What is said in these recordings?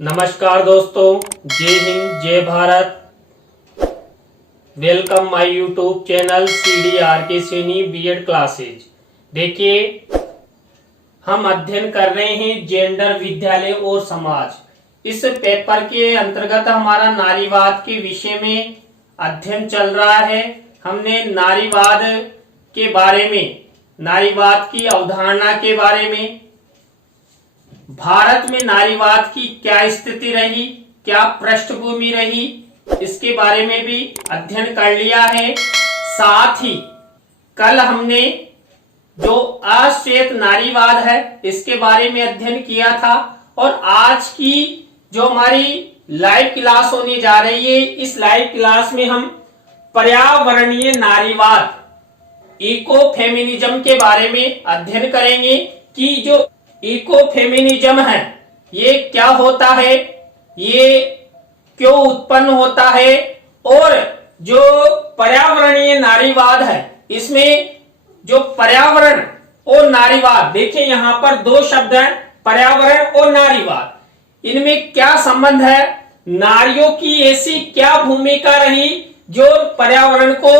नमस्कार दोस्तों, जय हिंद जय Bharat. Welcome my YouTube channel CDR के सैनी बीएड क्लासेज। देखिए, हम अध्ययन कर रहे हैं जेंडर, विद्यालय और समाज। इस पेपर के अंतर्गत हमारा नारीवाद के विषय में अध्ययन चल रहा है। हमने नारीवाद के बारे में, नारीवाद की अवधारणा के बारे में, भारत में नारीवाद की क्या स्थिति रही, क्या पृष्ठभूमि रही, इसके बारे में भी अध्ययन कर लिया है। साथ ही कल हमने जो अश्वेत नारीवाद है इसके बारे में अध्ययन किया था और आज की जो हमारी लाइव क्लास होने जा रही है, इस लाइव क्लास में हम पर्यावरणीय नारीवाद, इको फेमिनिज्म के बारे में अध्ययन करेंगे कि जो इको फेमिनिज्म है ये क्या होता है, ये क्यों उत्पन्न होता है, और जो पर्यावरणीय नारीवाद है इसमें जो पर्यावरण और नारीवाद, देखिए यहां पर दो शब्द हैं, पर्यावरण और नारीवाद, इनमें क्या संबंध है, नारियों की ऐसी क्या भूमिका रही जो पर्यावरण को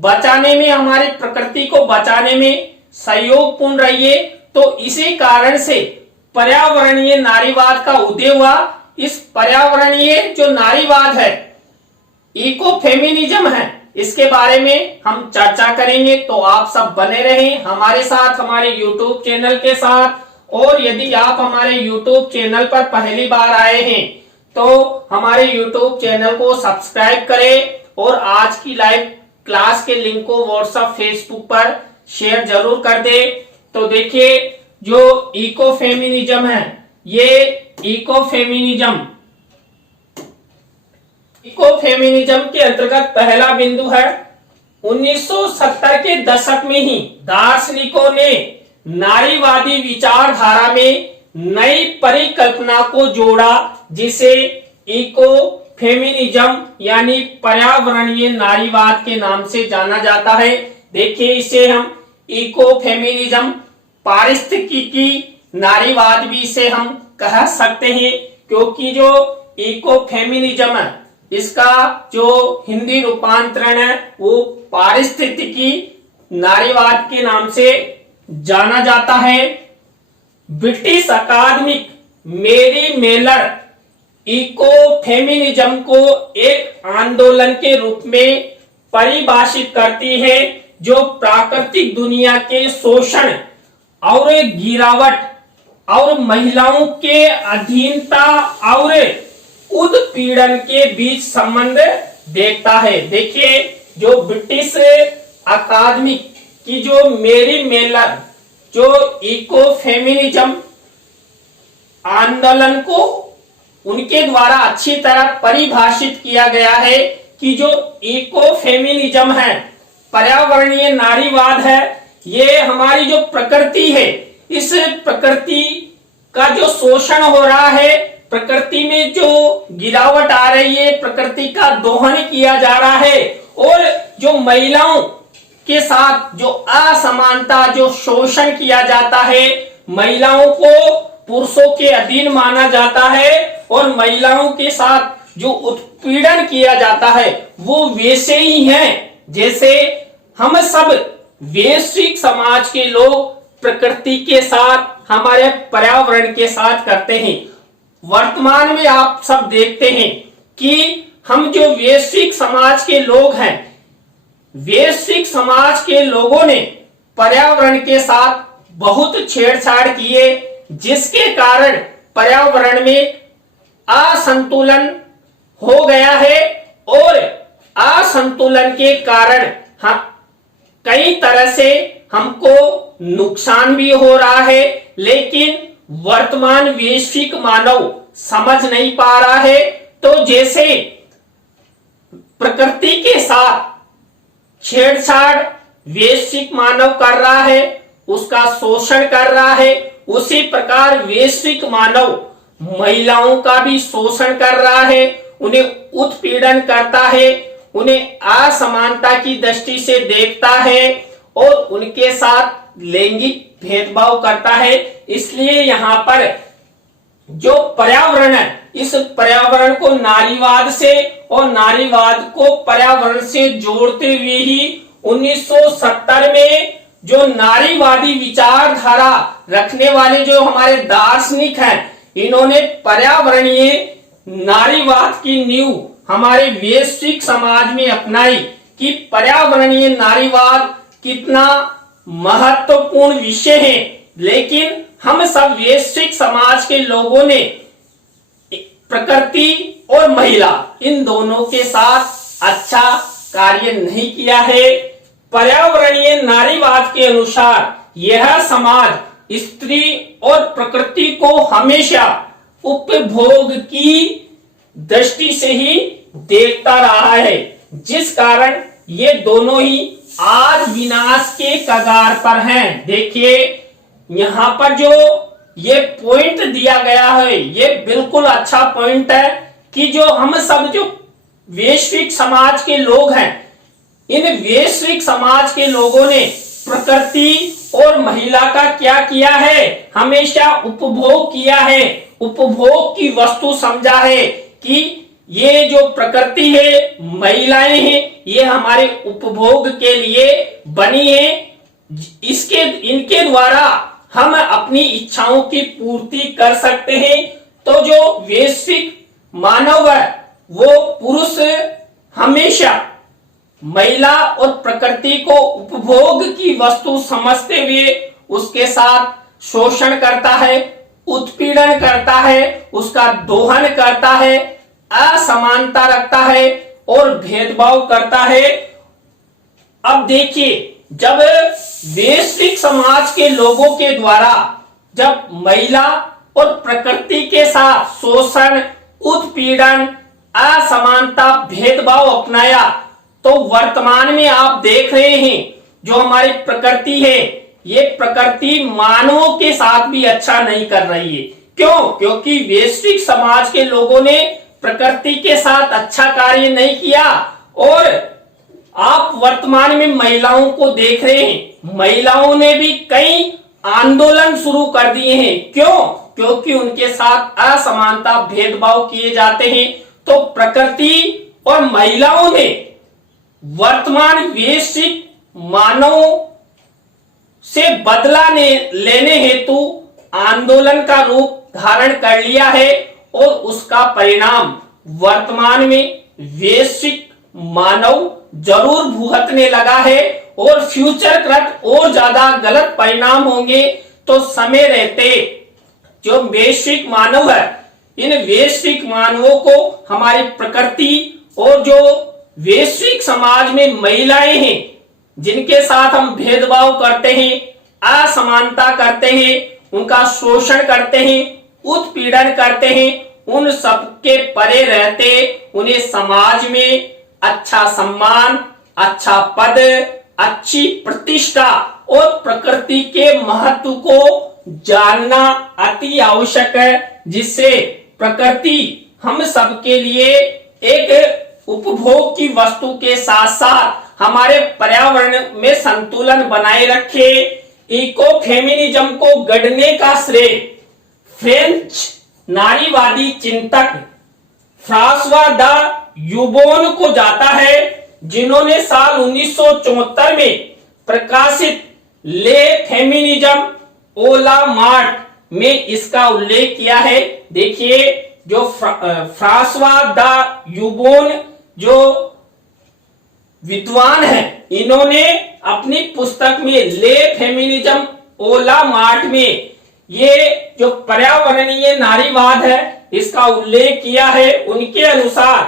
बचाने में, हमारी प्रकृति को बचाने में सहयोगपूर्ण रही है। तो इसी कारण से पर्यावरणीय नारीवाद का उदय हुआ। इस पर्यावरणीय जो नारीवाद है, इको फेमिनिज्म है, इसके बारे में हम चर्चा करेंगे। तो आप सब बने रहें हमारे साथ, हमारे YouTube चैनल के साथ। और यदि आप हमारे YouTube चैनल पर पहली बार आए हैं तो हमारे YouTube चैनल को सब्सक्राइब करें और आज की लाइव क्लास के लिंक को WhatsApp, Facebook पर शेयर जरूर कर दें। तो देखिए, जो इको फेमिनिज्म है, ये इको फेमिनिज्म के अंतर्गत पहला बिंदु है 1970 के दशक में ही दार्शनिकों ने नारीवादी विचारधारा में नई परिकल्पना को जोड़ा, जिसे इको फेमिनिज्म यानी पर्यावरणीय नारीवाद के नाम से जाना जाता है। देखिए, इसे हम इको फेमिनिज्म, पारिस्थितिकी नारीवाद भी इसे हम कह सकते हैं, क्योंकि जो इको फेमिनिज्म है इसका जो हिंदी रूपांतरण है वो पारिस्थितिकी नारीवाद के नाम से जाना जाता है। ब्रिटिश अकादमिक मेरी मेलर इको फेमिनिज्म को एक आंदोलन के रूप में परिभाषित करती है जो प्राकृतिक दुनिया के शोषण और गिरावट और महिलाओं के अधीनता और उत्पीड़न के बीच संबंध देखता है। देखिए, जो ब्रिटिश अकादमिक की जो मेरी मेलर जो इको फेमिनिज्म आंदोलन को उनके द्वारा अच्छी तरह परिभाषित किया गया है कि जो इको फेमिनिज्म है, पर्यावरणीय नारीवाद है, ये हमारी जो प्रकृति है, इस प्रकृति का जो शोषण हो रहा है, प्रकृति में जो गिरावट आ रही है, प्रकृति का दोहन किया जा रहा है, और जो महिलाओं के साथ जो असमानता, जो शोषण किया जाता है, महिलाओं को पुरुषों के अधीन माना जाता है और महिलाओं के साथ जो उत्पीड़न किया जाता है वो वैसे ही हैं जैसे हम सब वैश्विक समाज के लोग प्रकृति के साथ, हमारे पर्यावरण के साथ करते हैं। वर्तमान में आप सब देखते हैं कि हम जो वैश्विक समाज के लोग हैं, वैश्विक समाज के लोगों ने पर्यावरण के साथ बहुत छेड़छाड़ किए, जिसके कारण पर्यावरण में असंतुलन हो गया है और असंतुलन के कारण हम कई तरह से हमको नुकसान भी हो रहा है, लेकिन वर्तमान वैश्विक मानव समझ नहीं पा रहा है। तो जैसे प्रकृति के साथ छेड़छाड़ वैश्विक मानव कर रहा है, उसका शोषण कर रहा है, उसी प्रकार वैश्विक मानव महिलाओं का भी शोषण कर रहा है, उन्हें उत्पीड़न करता है, उन्हें असमानता की दृष्टि से देखता है और उनके साथ लैंगिक भेदभाव करता है। इसलिए यहाँ पर जो पर्यावरण है इस पर्यावरण को नारीवाद से और नारीवाद को पर्यावरण से जोड़ते हुए ही 1970 में जो नारीवादी विचारधारा रखने वाले जो हमारे दार्शनिक हैं, इन्होंने पर्यावरणीय नारीवाद की नींव हमारे वैश्विक समाज में अपनाई कि पर्यावरणीय नारीवाद कितना महत्वपूर्ण विषय है। लेकिन हम सब वैश्विक समाज के लोगों ने प्रकृति और महिला इन दोनों के साथ अच्छा कार्य नहीं किया है। पर्यावरणीय नारीवाद के अनुसार यह समाज स्त्री और प्रकृति को हमेशा उपभोग की दृष्टि से ही देखता रहा है, जिस कारण ये दोनों ही आज विनाश के कगार पर हैं। देखिए यहाँ पर जो ये पॉइंट दिया गया है, ये बिल्कुल अच्छा पॉइंट है कि जो हम सब जो वैश्विक समाज के लोग हैं, इन वैश्विक समाज के लोगों ने प्रकृति और महिला का क्या किया है, हमेशा उपभोग किया है, उपभोग की वस्तु समझा है कि ये जो प्रकृति है, महिलाएं हैं, ये हमारे उपभोग के लिए बनी है। इनके द्वारा हम अपनी इच्छाओं की पूर्ति कर सकते हैं। तो जो वैश्विक मानव है वो पुरुष हमेशा महिला और प्रकृति को उपभोग की वस्तु समझते हुए उसके साथ शोषण करता है, उत्पीड़न करता है, उसका दोहन करता है, असमानता रखता है और भेदभाव करता है। अब देखिए, जब वैश्विक समाज के लोगों के द्वारा जब महिला और प्रकृति के साथ शोषण, उत्पीड़न, असमानता, भेदभाव अपनाया, तो वर्तमान में आप देख रहे हैं जो हमारी प्रकृति है, ये प्रकृति मानवों के साथ भी अच्छा नहीं कर रही है। क्यों? क्योंकि वैश्विक समाज के लोगों ने प्रकृति के साथ अच्छा कार्य नहीं किया। और आप वर्तमान में महिलाओं को देख रहे हैं, महिलाओं ने भी कई आंदोलन शुरू कर दिए हैं। क्यों? क्योंकि उनके साथ असमानता, भेदभाव किए जाते हैं। तो प्रकृति और महिलाओं ने वर्तमान वैश्विक मानव से बदला लेने हेतु आंदोलन का रूप धारण कर लिया है और उसका परिणाम वर्तमान में वैश्विक मानव जरूर भुगतने लगा है और फ्यूचर कृत और ज्यादा गलत परिणाम होंगे। तो समय रहते जो वैश्विक मानव है, इन वैश्विक मानवों को हमारी प्रकृति और जो वैश्विक समाज में महिलाएं हैं जिनके साथ हम भेदभाव करते हैं, असमानता करते हैं, उनका शोषण करते हैं, उत्पीड़न करते हैं, उन सबके परे रहते उन्हें समाज में अच्छा सम्मान, अच्छा पद, अच्छी प्रतिष्ठा और प्रकृति के महत्व को जानना अति आवश्यक है, जिससे प्रकृति हम सबके लिए एक उपभोग की वस्तु के साथ साथ हमारे पर्यावरण में संतुलन बनाए रखे। इको फेमिनिज्म को गढ़ने का श्रेय फ्रेंच नारीवादी चिंतक फ्रांसवा द यूबोन को जाता है, जिन्होंने साल 1974 में प्रकाशित ले फेमिनिज्म ओ ला मार्ट में इसका उल्लेख किया है। देखिए, जो फ्रांसवा द यूबोन जो विद्वान है, इन्होंने अपनी पुस्तक में ले फेमिनिज्म ओ ला मार्ट में ये जो पर्यावरणीय नारीवाद है इसका उल्लेख किया है। उनके अनुसार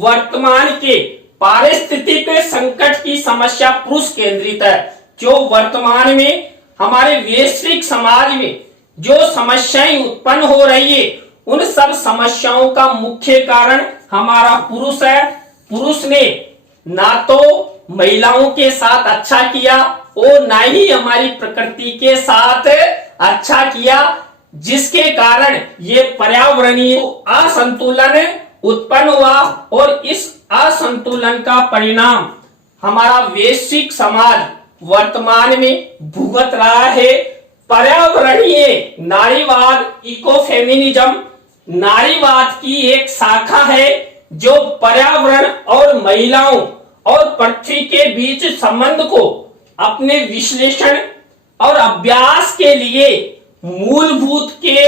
वर्तमान के पारिस्थितिक संकट की समस्या पुरुष केंद्रित है। जो वर्तमान में हमारे वैश्विक समाज में जो समस्याएं उत्पन्न हो रही है, उन सब समस्याओं का मुख्य कारण हमारा पुरुष है। पुरुष ने ना तो महिलाओं के साथ अच्छा किया और ना ही हमारी प्रकृति के साथ अच्छा किया, जिसके कारण ये पर्यावरणीय असंतुलन उत्पन्न हुआ और इस असंतुलन का परिणाम हमारा वैश्विक समाज वर्तमान में भुगत रहा है। पर्यावरणीय नारीवाद, इको फेमिनिज्म नारीवाद की एक शाखा है जो पर्यावरण और महिलाओं और पृथ्वी के बीच संबंध को अपने विश्लेषण और अभ्यास के लिए मूलभूत के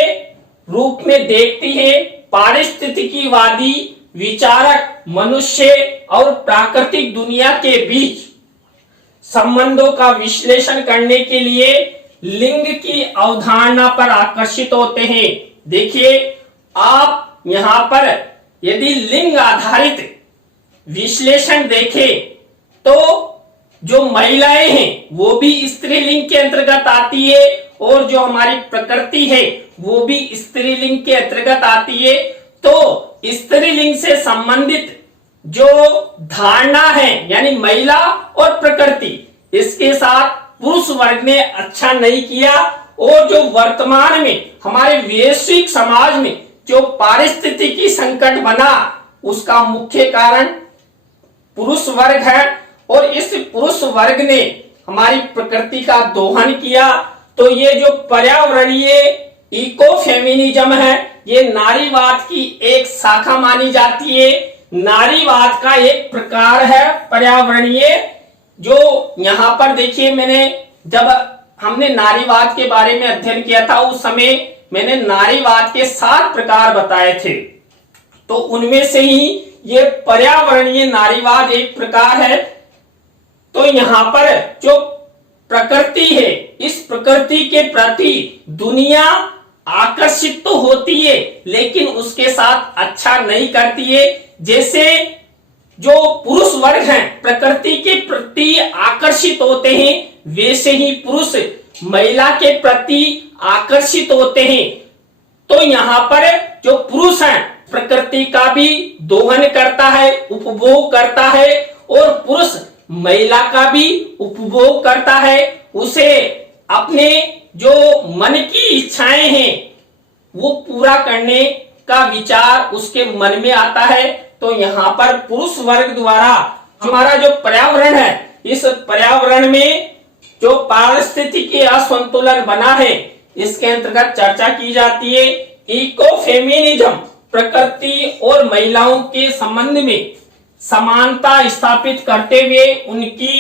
रूप में देखती है। पारिस्थितिकीवादी विचारक मनुष्य और प्राकृतिक दुनिया के बीच संबंधों का विश्लेषण करने के लिए लिंग की अवधारणा पर आकर्षित होते हैं। देखिए, आप यहां पर यदि लिंग आधारित विश्लेषण देखें तो जो महिलाएं हैं वो भी स्त्रीलिंग के अंतर्गत आती है और जो हमारी प्रकृति है वो भी स्त्रीलिंग के अंतर्गत आती है। तो स्त्रीलिंग से संबंधित जो धारणा है यानी महिला और प्रकृति, इसके साथ पुरुष वर्ग ने अच्छा नहीं किया और जो वर्तमान में हमारे वैश्विक समाज में जो पारिस्थितिकी संकट बना उसका मुख्य कारण पुरुष वर्ग है और इस पुरुष वर्ग ने हमारी प्रकृति का दोहन किया। तो ये जो पर्यावरणीय इको फेमिनिज्म है ये नारीवाद की एक शाखा मानी जाती है। नारीवाद का एक प्रकार है पर्यावरणीय, जो यहाँ पर देखिए, जब हमने नारीवाद के बारे में अध्ययन किया था उस समय मैंने नारीवाद के 7 प्रकार बताए थे। तो उनमें से ही ये पर्यावरणीय नारीवाद एक प्रकार है। तो यहाँ पर जो प्रकृति है इस प्रकृति के प्रति दुनिया आकर्षित तो होती है लेकिन उसके साथ अच्छा नहीं करती है। जैसे जो पुरुष वर्ग हैं प्रकृति के प्रति आकर्षित होते हैं वैसे ही पुरुष महिला के प्रति आकर्षित होते हैं। तो यहाँ पर जो पुरुष है प्रकृति का भी दोहन करता है, उपभोग करता है और पुरुष महिला का भी उपभोग करता है। उसे अपने जो मन की इच्छाएं हैं वो पूरा करने का विचार उसके मन में आता है। तो यहाँ पर पुरुष वर्ग द्वारा हमारा जो पर्यावरण है इस पर्यावरण में जो पारिस्थितिकी असंतुलन बना है इसके अंतर्गत चर्चा की जाती है। इको फेमिनिज्म प्रकृति और महिलाओं के संबंध में समानता स्थापित करते हुए उनकी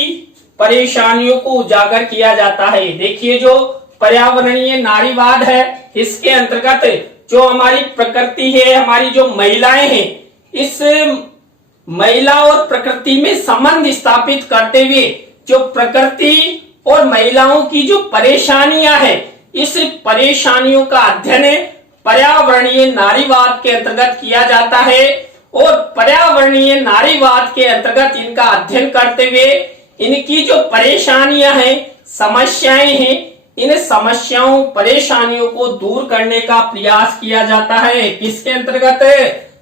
परेशानियों को उजागर किया जाता है। देखिए, जो पर्यावरणीय नारीवाद है इसके अंतर्गत जो हमारी प्रकृति है, हमारी जो महिलाएं हैं, इस महिला और प्रकृति में संबंध स्थापित करते हुए जो प्रकृति और महिलाओं की जो परेशानियां हैं इस परेशानियों का अध्ययन पर्यावरणीय नारीवाद के अंतर्गत किया जाता है। और पर्यावरणीय नारीवाद के अंतर्गत इनका अध्ययन करते हुए इनकी जो परेशानियां हैं, समस्याएं हैं, इन समस्याओं परेशानियों को दूर करने का प्रयास किया जाता है। किसके अंतर्गत?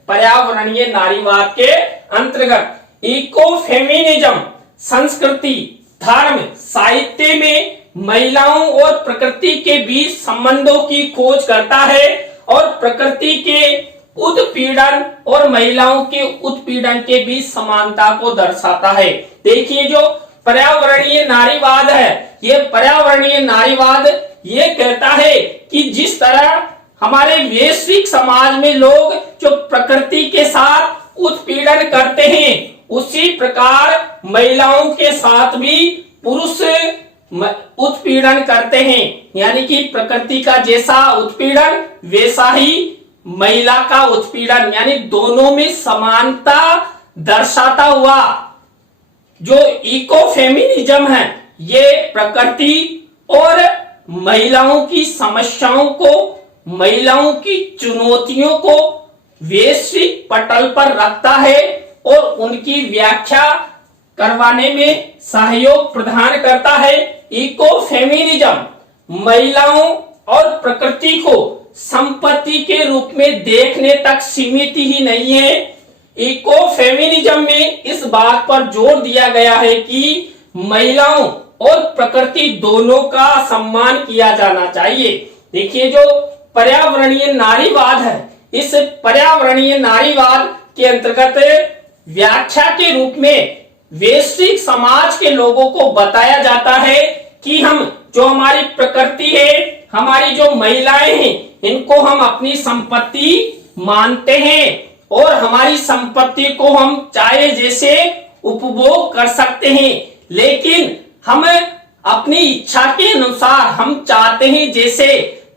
पर्यावरणीय नारीवाद के अंतर्गत। इको फेमिनिज्म संस्कृति, धर्म, साहित्य में महिलाओं और प्रकृति के बीच संबंधों की खोज करता है और प्रकृति के उत्पीड़न और महिलाओं के उत्पीड़न के बीच समानता को दर्शाता है। देखिए, जो पर्यावरणीय नारीवाद है ये पर्यावरणीय नारीवाद ये कहता है कि जिस तरह हमारे वैश्विक समाज में लोग जो प्रकृति के साथ उत्पीड़न करते हैं उसी प्रकार महिलाओं के साथ भी पुरुष उत्पीड़न करते हैं। यानी कि प्रकृति का जैसा उत्पीड़न वैसा ही महिला का उत्पीड़न, यानी दोनों में समानता दर्शाता हुआ जो इको फेमिनिज्म है ये प्रकृति और महिलाओं की समस्याओं को, महिलाओं की चुनौतियों को वैश्विक पटल पर रखता है और उनकी व्याख्या करवाने में सहयोग प्रदान करता है। इको फेमिनिज्म महिलाओं और प्रकृति को संपत्ति के रूप में देखने तक सीमित ही नहीं है। इको फेमिनिज्म में इस बात पर जोर दिया गया है कि महिलाओं और प्रकृति दोनों का सम्मान किया जाना चाहिए। देखिए, जो पर्यावरणीय नारीवाद है इस पर्यावरणीय नारीवाद के अंतर्गत व्याख्या के रूप में वैश्विक समाज के लोगों को बताया जाता है कि हम जो हमारी प्रकृति है, हमारी जो महिलाएं हैं, इनको हम अपनी संपत्ति मानते हैं और हमारी संपत्ति को हम चाहे जैसे उपभोग कर सकते हैं, लेकिन हम अपनी इच्छा के अनुसार हम चाहते हैं जैसे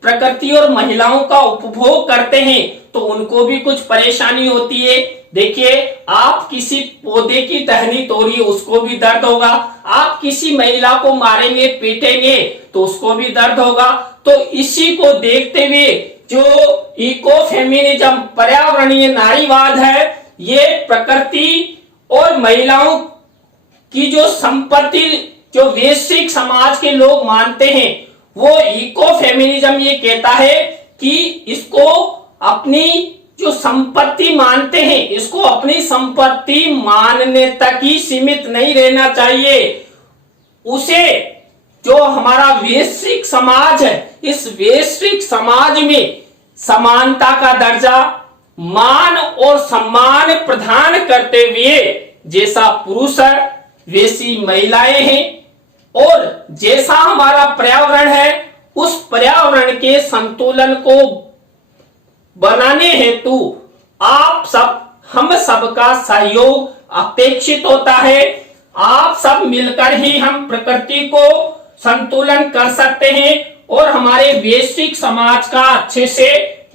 प्रकृति और महिलाओं का उपभोग करते हैं तो उनको भी कुछ परेशानी होती है। देखिए, आप किसी पौधे की टहनी तोड़िए उसको भी दर्द होगा, आप किसी महिला को मारेंगे पीटेंगे तो उसको भी दर्द होगा। तो इसी को देखते हुए जो इको फेमिनिज्म पर्यावरणीय नारीवाद है, ये प्रकृति और महिलाओं की जो संपत्ति जो वैश्विक समाज के लोग मानते हैं, वो इको फेमिनिज्म ये कहता है कि इसको अपनी जो संपत्ति मानते हैं, इसको अपनी संपत्ति मानने तक ही सीमित नहीं रहना चाहिए। उसे जो हमारा वैश्विक समाज है, इस वैश्विक समाज में समानता का दर्जा, मान और सम्मान प्रदान करते हुए जैसा पुरुष है वैसी महिलाएं हैं, और जैसा हमारा पर्यावरण है उस पर्यावरण के संतुलन को बनाने हेतु आप सब हम सबका सहयोग अपेक्षित होता है। आप सब मिलकर ही हम प्रकृति को संतुलन कर सकते हैं और हमारे वैश्विक समाज का अच्छे से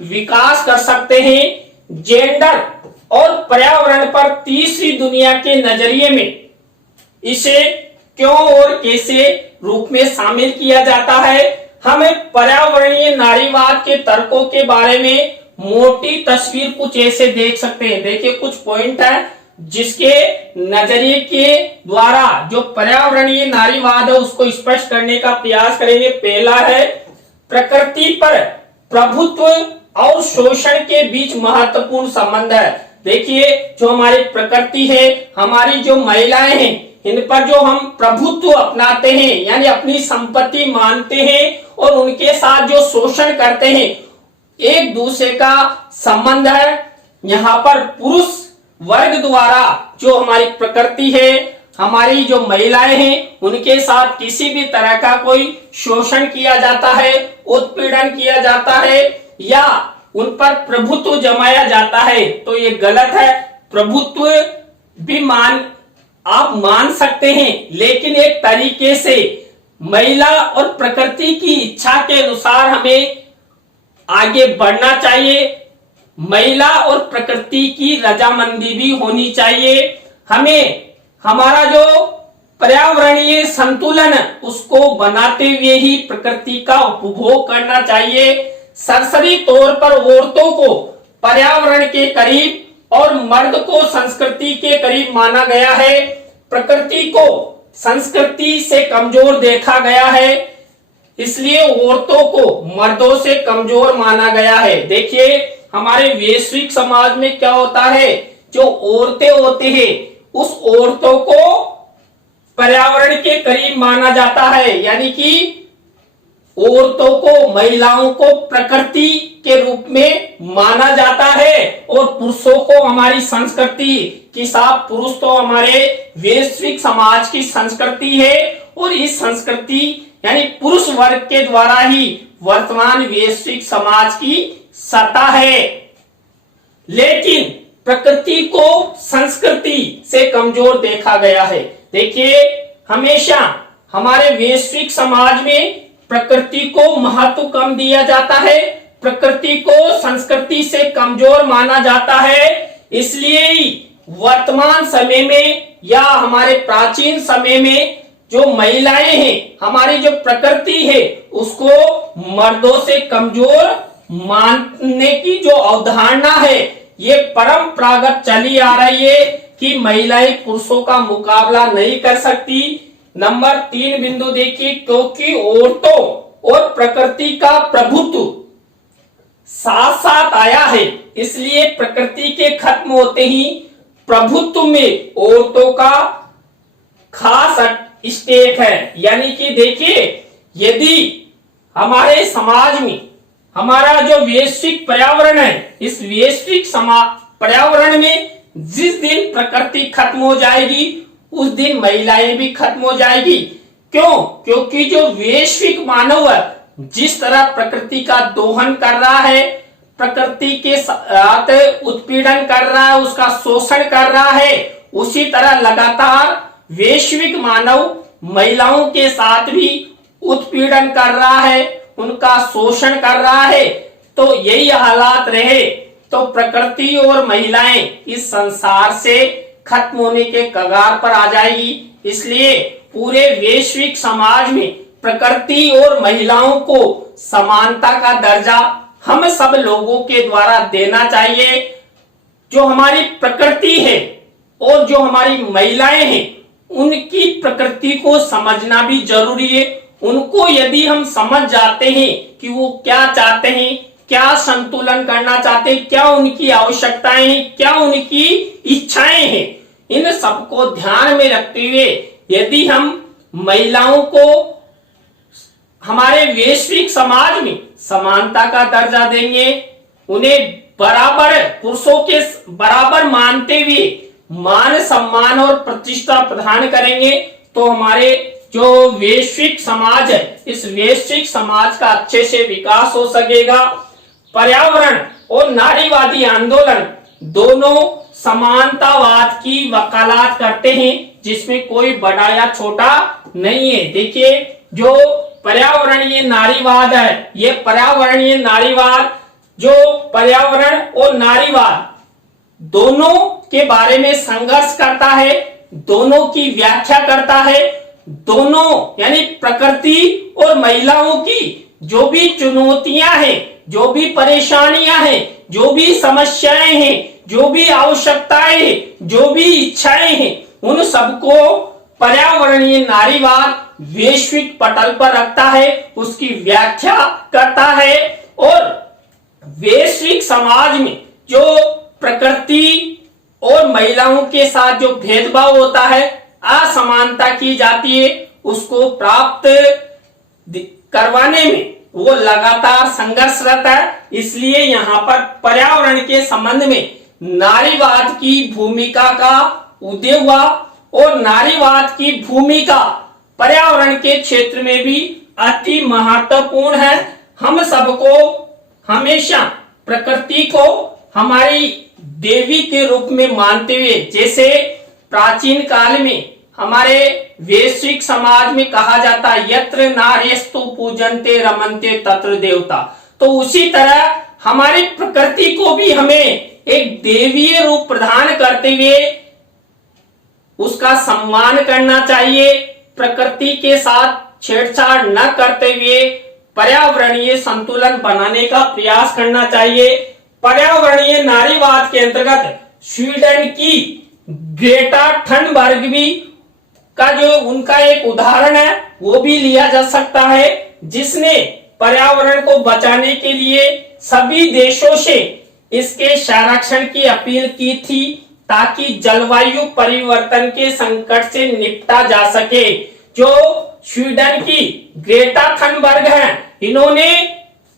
विकास कर सकते हैं। जेंडर और पर्यावरण पर तीसरी दुनिया के नजरिए में इसे क्यों और कैसे रूप में शामिल किया जाता है, हमें पर्यावरणीय नारीवाद के तर्कों के बारे में मोटी तस्वीर कुछ ऐसे देख सकते हैं। देखिए, कुछ पॉइंट है जिसके नजरिए के द्वारा जो पर्यावरणीय नारीवाद है उसको स्पष्ट करने का प्रयास करेंगे। पहला है, प्रकृति पर प्रभुत्व और शोषण के बीच महत्वपूर्ण संबंध है। देखिए, जो हमारी प्रकृति है, हमारी जो महिलाएं हैं, इन पर जो हम प्रभुत्व अपनाते हैं यानी अपनी संपत्ति मानते हैं और उनके साथ जो शोषण करते हैं, एक दूसरे का संबंध है। यहाँ पर पुरुष वर्ग द्वारा जो हमारी प्रकृति है, हमारी जो महिलाएं हैं, उनके साथ किसी भी तरह का कोई शोषण किया जाता है, उत्पीड़न किया जाता है या उन पर प्रभुत्व जमाया जाता है, तो ये गलत है। प्रभुत्व भी आप मान सकते हैं, लेकिन एक तरीके से महिला और प्रकृति की इच्छा के अनुसार हमें आगे बढ़ना चाहिए। महिला और प्रकृति की रजामंदी भी होनी चाहिए। हमें हमारा जो पर्यावरणीय संतुलन उसको बनाते हुए ही प्रकृति का उपभोग करना चाहिए। सरसरी तौर पर औरतों को पर्यावरण के करीब और मर्द को संस्कृति के करीब माना गया है। प्रकृति को संस्कृति से कमजोर देखा गया है, इसलिए औरतों को मर्दों से कमजोर माना गया है। देखिए, हमारे वैश्विक समाज में क्या होता है, जो औरतें होती हैं उस औरतों को पर्यावरण के करीब माना जाता है, यानी कि औरतों को, महिलाओं को प्रकृति के रूप में माना जाता है और पुरुषों को हमारी संस्कृति की साथ, पुरुष तो हमारे वैश्विक समाज की संस्कृति है और इस संस्कृति यानी पुरुष वर्ग के द्वारा ही वर्तमान वैश्विक समाज की सत्ता है। लेकिन प्रकृति को संस्कृति से कमजोर देखा गया है। देखिए, हमेशा हमारे वैश्विक समाज में प्रकृति को महत्व कम दिया जाता है, प्रकृति को संस्कृति से कमजोर माना जाता है। इसलिए वर्तमान समय में या हमारे प्राचीन समय में जो महिलाएं हैं, हमारी जो प्रकृति है, उसको मर्दों से कमजोर मानने की जो अवधारणा है, ये परंपरागत चली आ रही है कि महिलाएं पुरुषों का मुकाबला नहीं कर सकती। नंबर 3 बिंदु देखिए, क्योंकि औरतों और प्रकृति का प्रभुत्व साथ साथ आया है, इसलिए प्रकृति के खत्म होते ही प्रभुत्व में औरतों का खास स्टेक है। यानी कि देखिए, यदि हमारे समाज में हमारा जो वैश्विक पर्यावरण है, इस वैश्विक पर्यावरण में जिस दिन प्रकृति खत्म हो जाएगी उस दिन महिलाएं भी खत्म हो जाएगी। क्यों? क्योंकि जो वैश्विक मानव है जिस तरह प्रकृति का दोहन कर रहा है, प्रकृति के साथ उत्पीड़न कर रहा है, उसका शोषण कर रहा है, उसी तरह लगातार वैश्विक मानव महिलाओं के साथ भी उत्पीड़न कर रहा है, उनका शोषण कर रहा है। तो यही हालात रहे तो प्रकृति और महिलाएं इस संसार से खत्म होने के कगार पर आ जाएगी। इसलिए पूरे वैश्विक समाज में प्रकृति और महिलाओं को समानता का दर्जा हम सब लोगों के द्वारा देना चाहिए। जो हमारी प्रकृति है और जो हमारी महिलाएं हैं, उनकी प्रकृति को समझना भी जरूरी है। उनको यदि हम समझ जाते हैं कि वो क्या चाहते हैं, क्या संतुलन करना चाहते हैं, क्या उनकी आवश्यकताएं हैं, क्या उनकी इच्छाएं हैं, इन सबको ध्यान में रखते हुए यदि हम महिलाओं को हमारे वैश्विक समाज में समानता का दर्जा देंगे, उन्हें बराबर पुरुषों के बराबर मानते हुए मान सम्मान और प्रतिष्ठा प्रदान करेंगे, तो हमारे जो वैश्विक समाज है, इस वैश्विक समाज का अच्छे से विकास हो सकेगा। पर्यावरण और नारीवादी आंदोलन दोनों समानतावाद की वकालत करते हैं, जिसमें कोई बड़ा या छोटा नहीं है। देखिए, जो पर्यावरणीय नारीवाद है, ये पर्यावरणीय नारीवाद जो पर्यावरण और नारीवाद दोनों के बारे में संघर्ष करता है, दोनों की व्याख्या करता है, दोनों यानी प्रकृति और महिलाओं की जो भी चुनौतियां हैं, जो भी परेशानियां हैं, जो भी समस्याएं हैं, जो भी आवश्यकताएं हैं, जो भी इच्छाएं हैं, उन सबको पर्यावरणीय नारीवाद वैश्विक पटल पर रखता है, उसकी व्याख्या करता है। और वैश्विक समाज में जो प्रकृति और महिलाओं के साथ जो भेदभाव होता है, असमानता की जाती है, उसको प्राप्त करवाने में वो लगातार संघर्षरत है। इसलिए यहाँ पर पर्यावरण के संबंध में नारीवाद की भूमिका का उदय हुआ और नारीवाद की भूमिका पर्यावरण के क्षेत्र में भी अति महत्वपूर्ण है। हम सबको हमेशा प्रकृति को हमारी देवी के रूप में मानते हुए, जैसे प्राचीन काल में हमारे वैश्विक समाज में कहा जाता यत्र नार्यस्तु पूजन्ते रमन्ते तत्र देवता, तो उसी तरह हमारी प्रकृति को भी हमें एक देवीय रूप प्रदान करते हुए उसका सम्मान करना चाहिए। प्रकृति के साथ छेड़छाड़ न करते हुए पर्यावरणीय संतुलन बनाने का प्रयास करना चाहिए। पर्यावरणीय नारीवाद के अंतर्गत स्वीडन की ग्रेटा थनबर्ग भी का जो उनका एक उदाहरण है वो भी लिया जा सकता है, जिसने पर्यावरण को बचाने के लिए सभी देशों से इसके संरक्षण की अपील की थी, ताकि जलवायु परिवर्तन के संकट से निपटा जा सके। जो स्वीडन की ग्रेटा थनबर्ग है, इन्होंने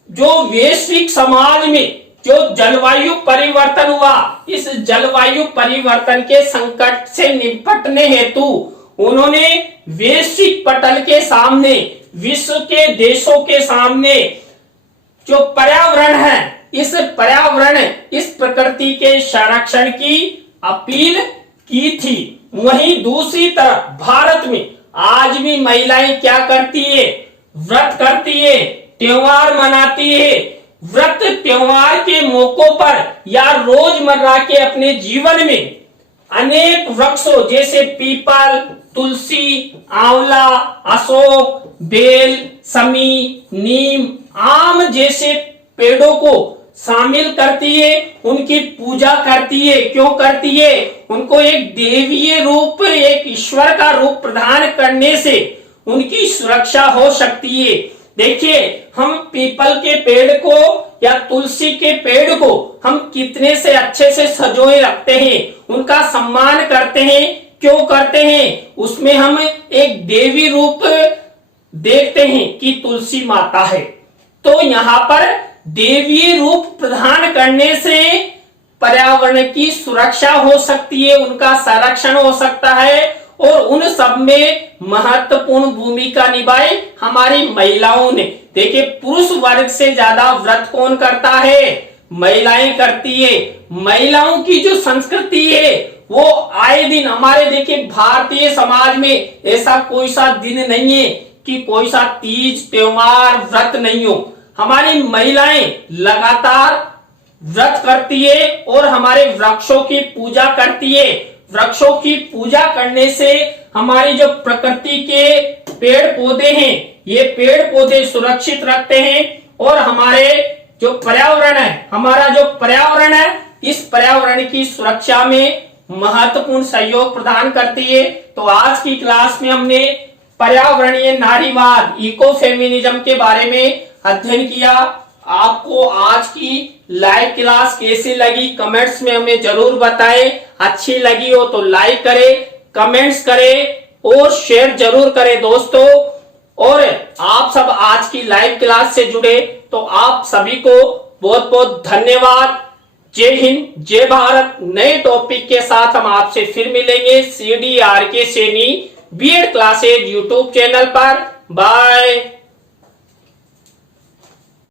जो वैश्विक समाज में जो जलवायु परिवर्तन हुआ, इस जलवायु परिवर्तन के संकट से निपटने हेतु उन्होंने वैश्विक पटल के सामने, विश्व के देशों के सामने जो पर्यावरण है, इस पर्यावरण, इस प्रकृति के संरक्षण की अपील की थी। वहीं दूसरी तरफ भारत में आज भी महिलाएं क्या करती है? व्रत करती है, त्योहार मनाती है। व्रत त्योहार के मौकों पर या रोजमर्रा के अपने जीवन में अनेक वृक्षों जैसे पीपल, तुलसी, आंवला, अशोक, बेल, समी, नीम, आम जैसे पेड़ों को शामिल करती है, उनकी पूजा करती है। क्यों करती है? उनको एक देवीय रूप, एक ईश्वर का रूप प्रदान करने से उनकी सुरक्षा हो सकती है। देखिए, हम पीपल के पेड़ को या तुलसी के पेड़ को हम कितने से अच्छे से सजोए रखते हैं, उनका सम्मान करते हैं। क्यों करते हैं? उसमें हम एक देवी रूप देखते हैं कि तुलसी माता है। तो यहाँ पर देवीय रूप प्रदान करने से पर्यावरण की सुरक्षा हो सकती है, उनका संरक्षण हो सकता है, और उन सब में महत्वपूर्ण भूमिका निभाई हमारी महिलाओं ने। देखिए, पुरुष वर्ग से ज्यादा व्रत कौन करता है? महिलाएं करती है। महिलाओं की जो संस्कृति है वो आए दिन हमारे देखिए भारतीय समाज में ऐसा कोई सा दिन नहीं है कि कोई सा तीज त्योहार व्रत नहीं हो। हमारी महिलाएं लगातार व्रत करती है और हमारे वृक्षों की पूजा करती है। वृक्षों की पूजा करने से हमारी जो प्रकृति के पेड़ पौधे हैं ये पेड़ पौधे सुरक्षित रखते हैं और हमारे जो पर्यावरण है, हमारा जो पर्यावरण है, इस पर्यावरण की सुरक्षा में महत्वपूर्ण सहयोग प्रदान करती है। तो आज की क्लास में हमने पर्यावरणीय नारीवाद, इको फेमिनिज्म के बारे में अध्ययन किया। आपको आज की लाइव क्लास कैसी लगी कमेंट्स में हमें जरूर बताएं। अच्छी लगी हो तो लाइक करें, कमेंट्स करें और शेयर जरूर करें दोस्तों। और आप सब आज की लाइव क्लास से जुड़े तो आप सभी को बहुत बहुत धन्यवाद। जय हिंद, जय भारत। नए टॉपिक के साथ हम आपसे फिर मिलेंगे CDRK Saini B Ed classes YouTube channel पर। बाय।